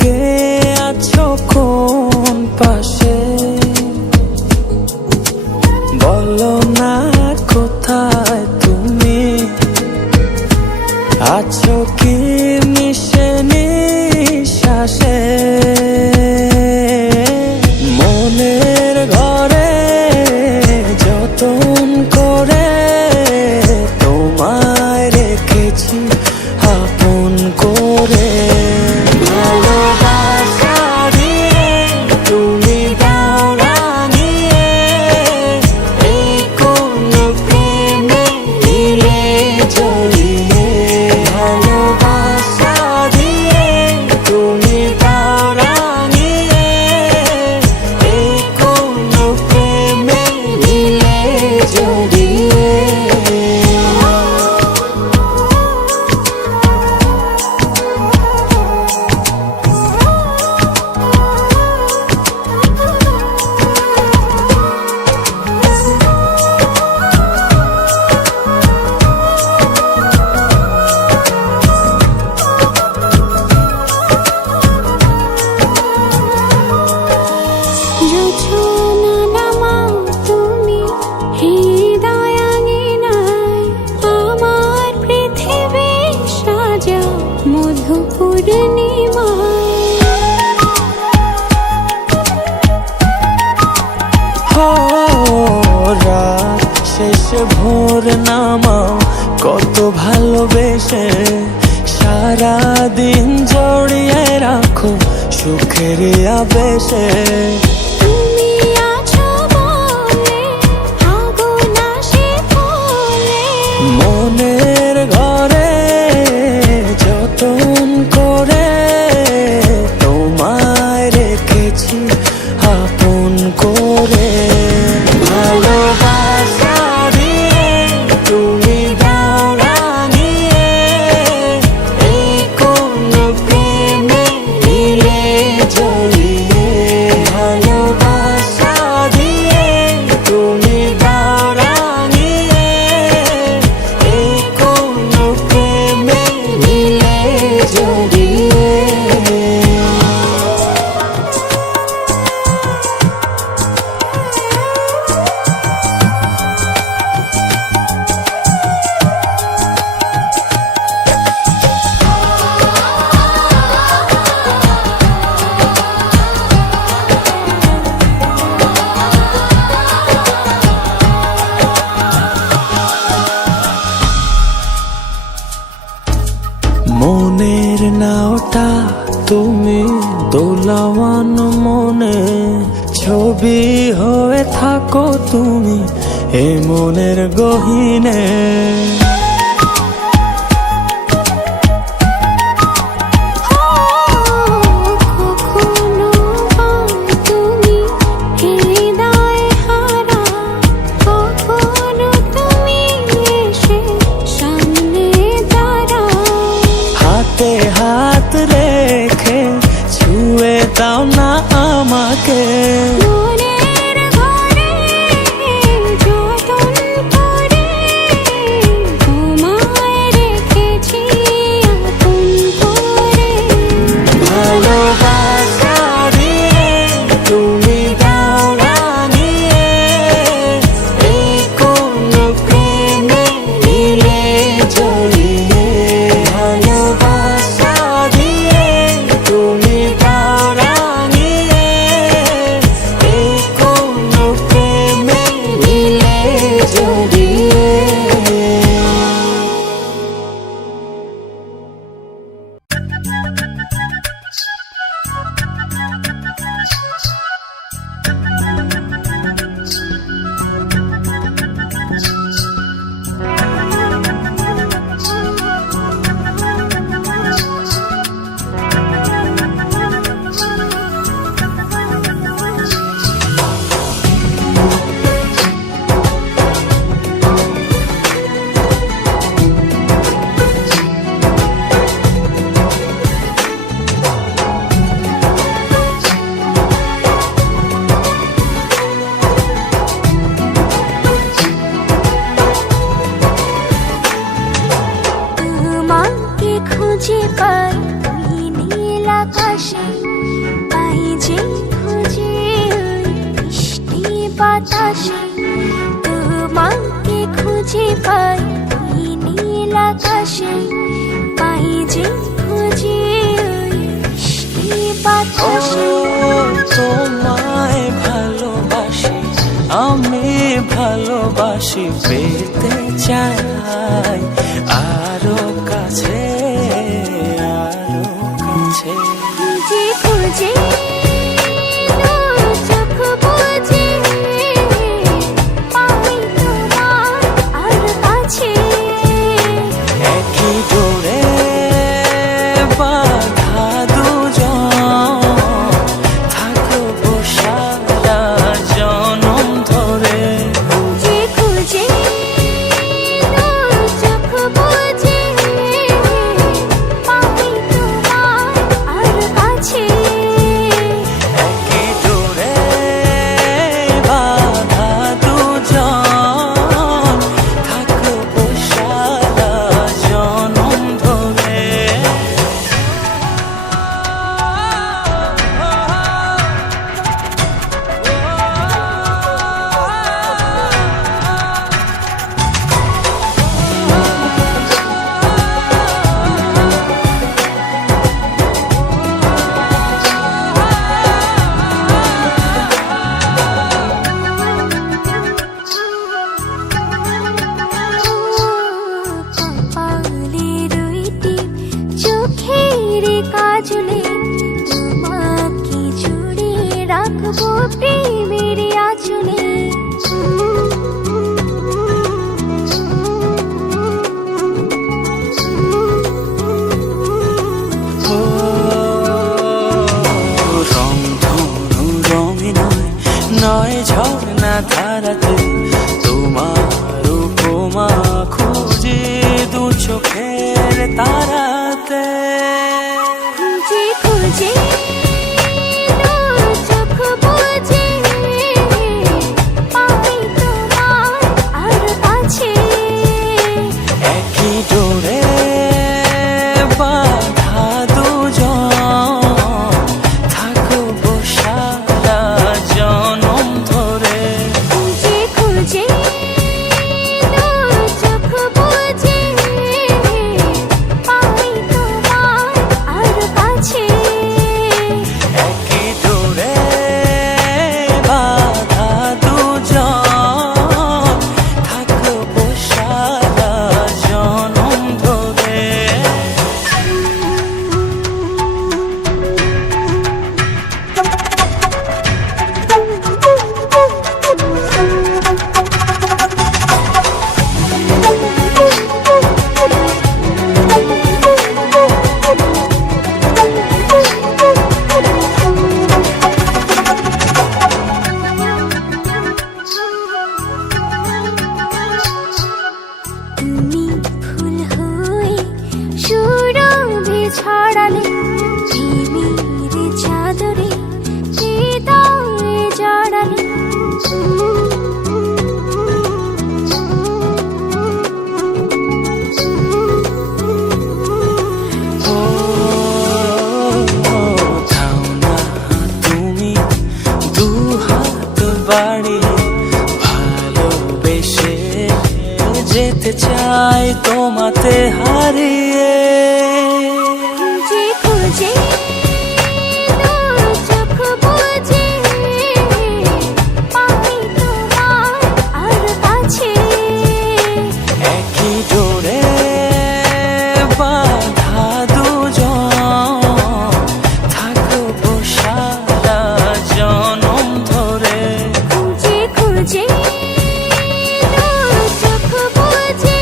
কে আছো কোন পাশে, বলো না কোথায় তুমি আছো কি মিশে নিঃশ্বাসে। মনের ঘরে যতন করে তোমায় রেখেছি আপন করে। ভালোবাসা দিয়ে তুমি দাও রাঙিয়ে, এই কোন প্রেমে দিলে জড়িয়ে। ভালোবাসা দিয়ে তুমি দাও রাঙিয়ে, এই কোন প্রেমে দিলে জড়িয়ে। রাত শেষে ভোর নামাও কত ভালোবেসে, সারাদিন জড়িয়ে রাখো সুখের আবেশে। মনের ঘরে যতন করে তোমায় রেখেছি আপন করে। ভালোবাসা দিয়ে তুমি দাও রাঙিয়ে, এই কোন প্রেমে দিলে জড়িয়ে। ভালোবাসা দিয়ে তুমি দাও রাঙিয়ে, এই কোন প্রেমে দিলে জড়িয়ে। মনের নাওটা তুমি দোলাওয়ান মনে, ছবি হয়ে থাকো তুমি এ মনের গহীনে। হাত রেখে ছুঁয়ে দাও না আমাকে, মনের ঘরে যতন করে তোমায় রেখেছি আপন করে। ভালোবাসা দিয়ে তুমি দাও রাঙিয়ে, এই কোন প্রেমে দিলে জড়িয়ে। ভালোবাসা দিয়ে তুমি দাও রাঙিয়ে, আকাশে পাই যে খুঁজে ওই মিষ্টি বাতাসে তোমাকে খুঁজে পাই ওই নীল আকাশে পাই যে খুঁজে ওই মিষ্টি বাতাসে তোমায় ভালোবাসি আমি ভালোবাসি পেতে চাই আরো কাছে আরো কাছে খুঁজে খুঁজে চোখ বুজে পাই তোমার আর কাছে একই ডোরে বাঁধা দুজন থাকবো সারা জনম ধরে খুঁজে খুঁজে চোখ বুজে পাই তোমার আর কাছে একই ডোরে বাঁধা দুজন থাকবো সারা জনম ধরে কপালে রইটি চোখের কাজলে তোমাকে জুড়ে রাখবো প্রেমের আঁচলে রং ধনু রঙে নয় নয় ঝর্ণা ধারাতে তোমার উপমা খুঁজে দু চোখের তারাতে খুঁজে খুঁজে চোখ বুজে পাই তোমার আর কাছে একই ডোরে বাঁধা দুজন থাকবো সারা জনম ধরে খুঁজে খুঁজে চোখ বুজে পাই তোমার আর কাছে একই ডোরে বাঁধা দুজন থাকবো সারা জনম ধরে তুমি ফুল হয়ে সুরভি ছড়ালে প্রেমের চাদরে হৃদয়ে জড়ালে ও থাও না তুমি দু হাত বাড়িয়ে ভালোবেসে যেতে চাই তোমাতে হারিয়ে খুঁজে খুঁজে চোখ বুজে পাই তোমার আর কাছে একই ডোরে বাঁধা দুজন থাকবো সারা জনম ধরে খুঁজে খুঁজে চোখ বুজে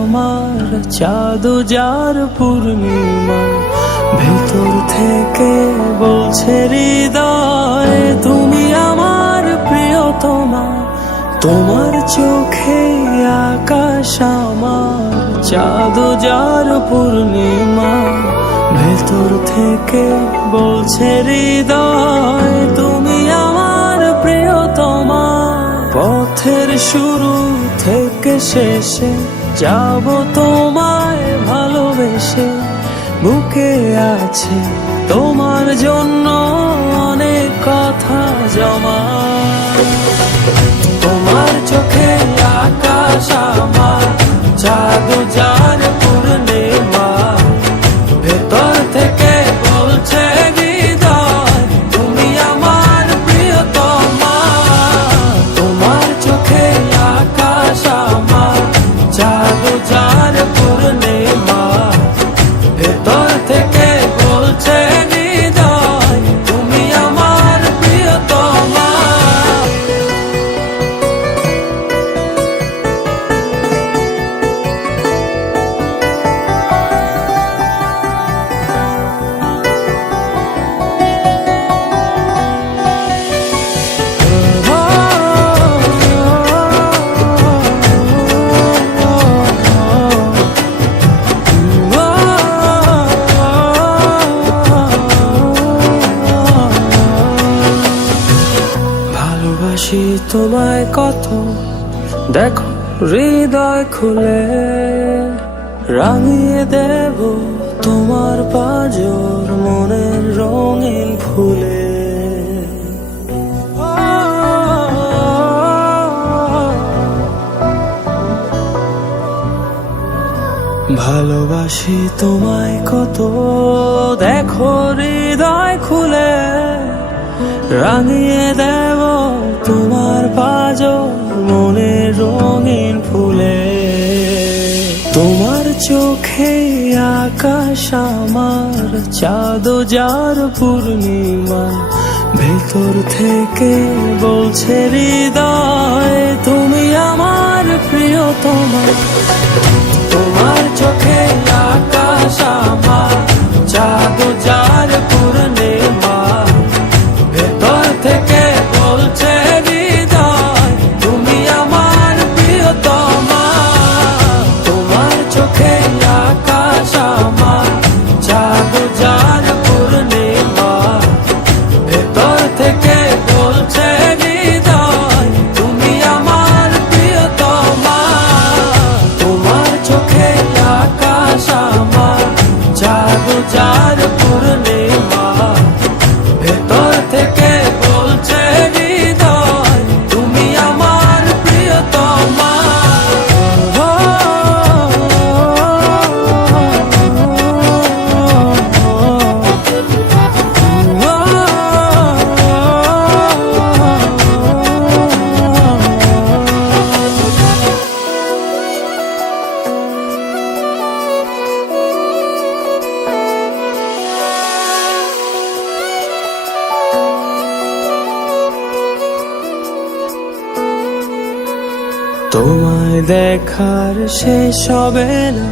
আমার চাঁদ যার পূর্ণিমা, ভেতর থেকে বলছে হৃদয় তুমি আমার প্রিয়তমা। তোমার চোখে আকাশ আমার চাঁদ যার পূর্ণিমা, ভেতর থেকে বলছে হৃদয় তুমি আমার প্রিয়তমা। পথের শুরু থেকে শেষে যাব তোমায় ভালোবেসে, বুকে আছে তোমার জন্য অনেক কথা জমা। তোমার চোখে আকাশ আমার চাঁদ যার পূর্ণিমা, ভেতর থেকে বলছে হৃদয় তুমি আমার প্রিয়তমা। তোমার চোখে আকাশ আমার চাঁদ যার পূর্ণিমা, ভেতর থেকে বলছে হৃদয় তুমি আমার প্রিয়তমা। ভালোবাসি তোমায় কত, দেখো হৃদয় খুলে রাঙিয়ে দেব তোমার পাঁজর মনের রঙিন ফুলে। ভালোবাসি তোমায় কত, দেখো হৃদয় খুলে রাঙিয়ে দেব তোমার পাঁজর মনের রঙিন ফুলে। তোমার চোখে আকাশ আমার চাঁদ যার পূর্ণিমা, ভেতর থেকে বলছে হৃদয় তুমি আমার প্রিয়তমা। তোমার চোখে আকাশ আমার চাঁদ যার পূর্ণিমা, ভেতর থেকে বলছে হৃদয় তুমি আমার প্রিয়তমা। তোমার চোখে আকাশ আমার চাঁদ যার পূর্ণিমা, ভেতর থেকে বলছে হৃদয় তুমি আমার প্রিয়তমা। তোমার চোখে আকাশ আমার চাঁদ যার পূর্ণিমা, ভেতর থেকে বলছে হৃদয় তুমি আমার প্রিয়তমা। তোমায় দেখার শেষ হবে না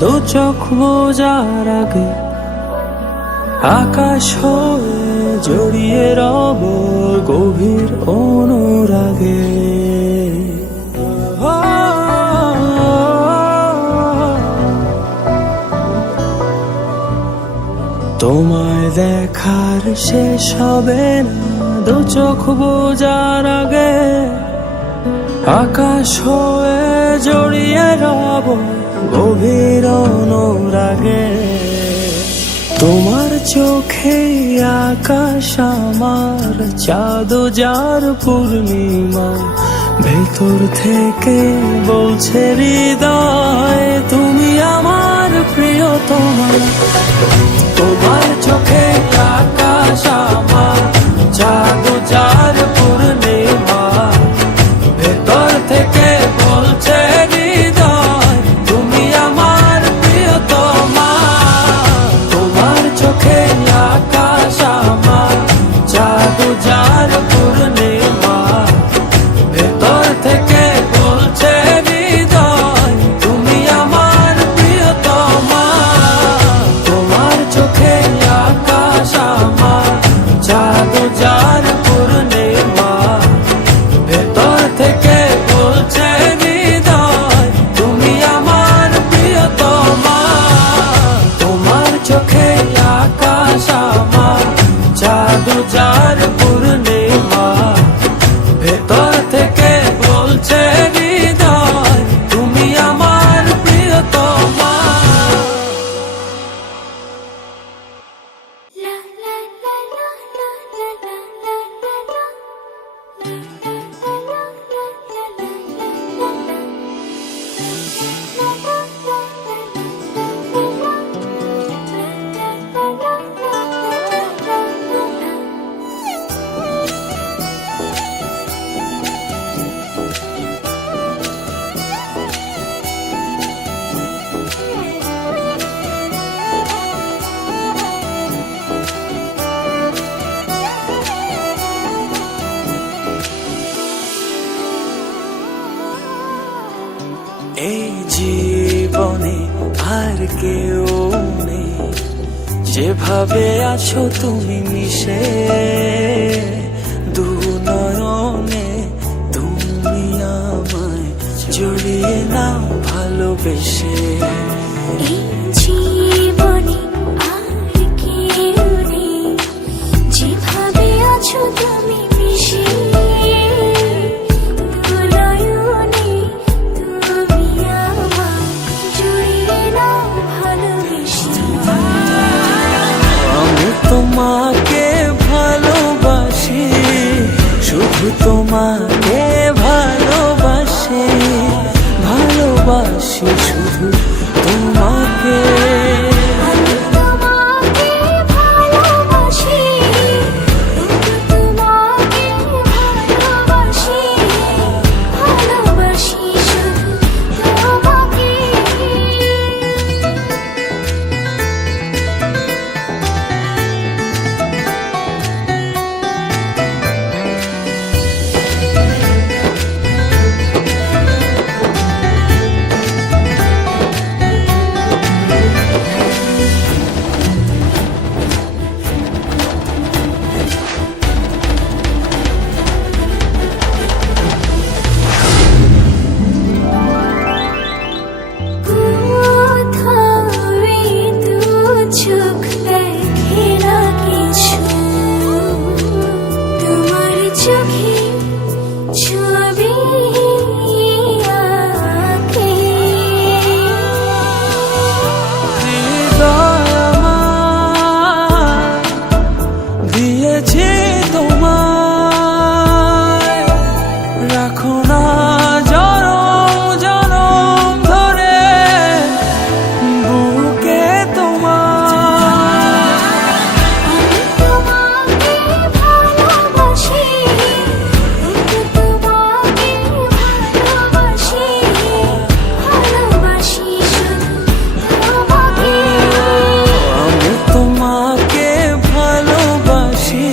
দু চোখ বোঝার আগে, আকাশ হয়ে জড়িয়ে রব গভীর অনুরাগে। তোমায় দেখার শেষ হবে না দু চোখ বোঝার আগে, আকাশ হয়ে জড়িয়ে রব গভীর অনুরাগে। তোমার চোখে আকাশ আমার চাঁদ যার পূর্ণিমা, ভেতর থেকে বলছে হৃদয় তুমি আমার প্রিয়তমা। তোমার চোখে আকাশ আমার চাঁদ যার পূর্ণিমা, ভেতর থেকে বলছে হৃদয় তুমি আমার প্রিয়তমা। তোমার চোখে আকাশ আমার চাঁদ যার পূর্ণিমা, ভেতর থেকে বলছে হৃদয় তুমি আমার কেউ নেই, যেভাবে আছো তুমি মিশে দু নয়নে, তুমি আমায় জড়িয়ে নাও ভালোবেসে। এই জীবনে আর কেউ নেই, যেভাবে আছো তুমি মিশে দু নয়নে, তুমি আমায় জড়িয়ে নাও ভালোবেসে। আমি তোমাকে ভালোবাসি, শুধু তোমাকে ভালোবাসি, ভালোবাসি শুধু তোমাকে। আমি তোমাকে ভালোবাসি, তোমাকে ভালোবাসি, ভালোবাসি শুধু তোমাকে। চোখে ছবি আঁকে, হৃদয় আমার দিয়েছি তোমায়, রাখো না জনম জনম ধরে বুকে তোমার। আমি তোমাকে ভালোবাসি, তোমাকে ভালোবাসি, ভালোবাসি শুধু তোমাকে। আমি তোমাকে ভালোবাসি,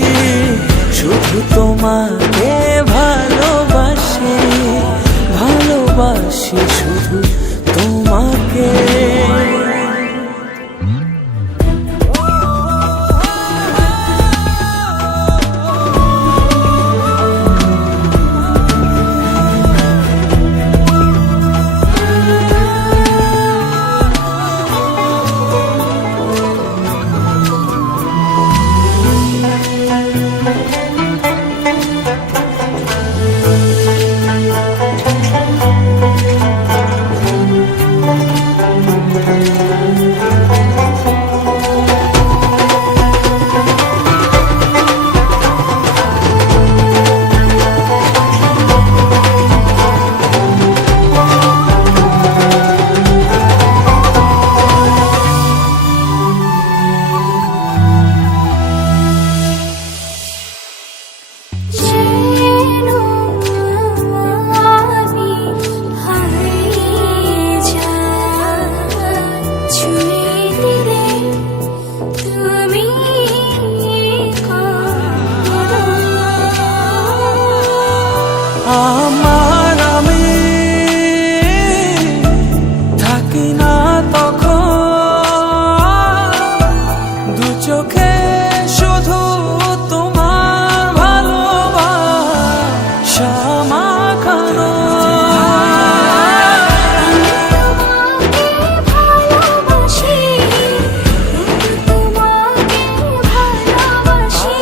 শুধু তোমাকে ভালোবাসি, ভালোবাসি শুধু তোমাকে। যেন আমি হারিয়ে যাই, ছুঁয়ে দিলে তুমি করো। আমার আমি থাকি না তখন, দু চোখে শুধু তোমার ভালোবাসা মাখানো। তোমাকে ভালোবাসি, তোমাকে ভালোবাসি,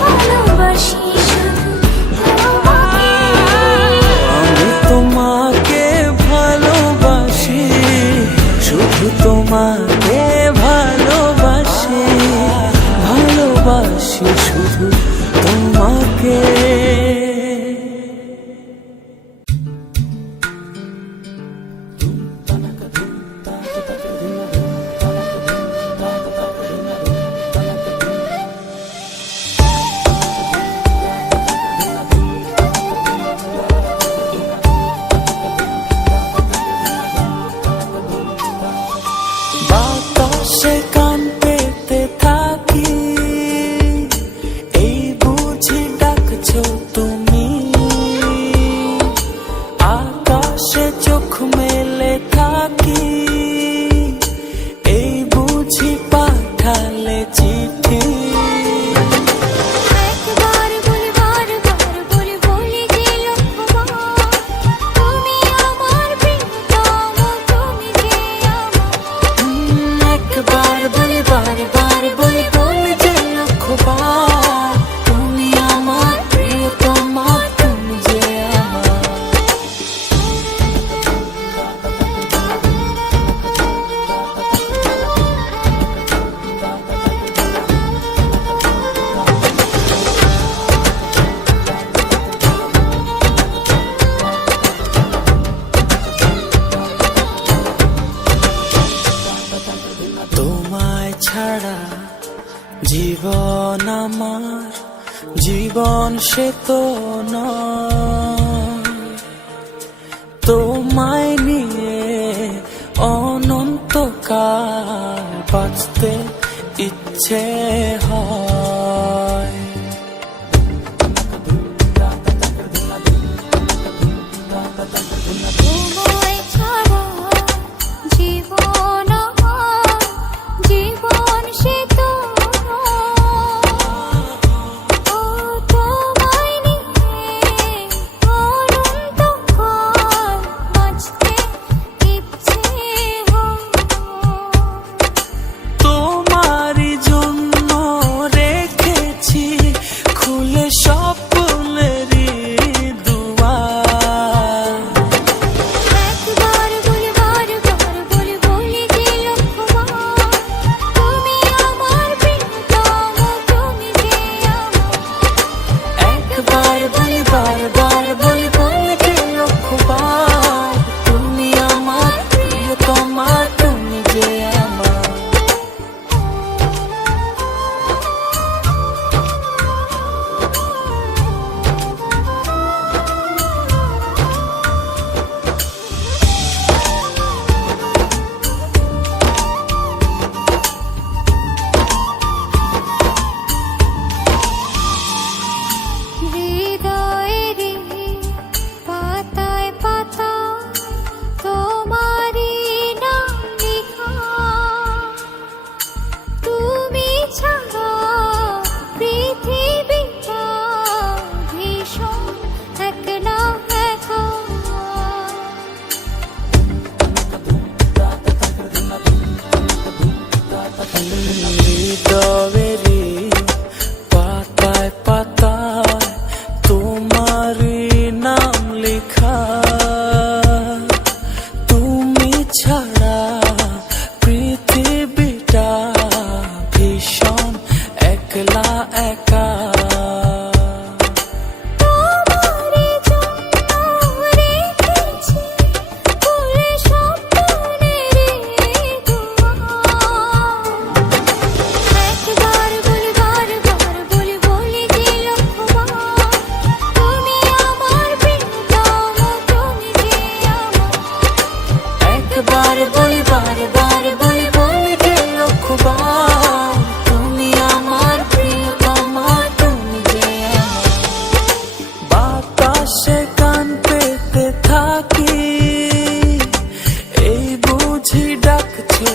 ভালোবাসি শুধু তোমাকে। আমি তোমাকে ভালোবাসি, জীবন আমার জীবন সে তো নয়, তোমায় নিয়ে অনন্তকাল বাঁচতে ইচ্ছে হয়। তোমায় ছাড়া জীবন আমার জীবন সে তো ও তোমায় নিয়ে অনন্তকাল বাঁচতে ইচ্ছে হয়। তোমারই জন্য রেখেছি খুলে স্বপ্নেরই দুয়ার। একবার বলে বারবার বলে বলে যে লক্ষ্যবার, তুমি আমার প্রিয়তম, তুমি যে আমার। একবার বলি বারবার বলি বলতে লক্ষ্যবার, তুমি আমার প্রিয়তমা, তুমি যে আমার। হৃদয়েরই পাতায় পাতায় তোমারই নাম লেখা, তুমি ছাড়া পৃথিবীটা ভীষণ একলা একা। হৃদয়েরই পাতায় পাতায় তোমারই নাম লেখা, তুমি ছাড়া পৃথিবীটা ভীষণ একলা একা। তোমারই জন্য রেখেছি খুলে স্বপ্নেরই দুয়ার। একবার বলে বারবার বলে বলে যে লক্ষ্যবার, তুমি আমার প্রিয়তম, তুমি যে আমার। একবার বলি বারবার বলি বলতে লক্ষ্যবার, তুমি আমার প্রিয়তমা, তুমি যে আমার। বাতাসে কান পেতে থাকি, এই বুঝি ডাকছে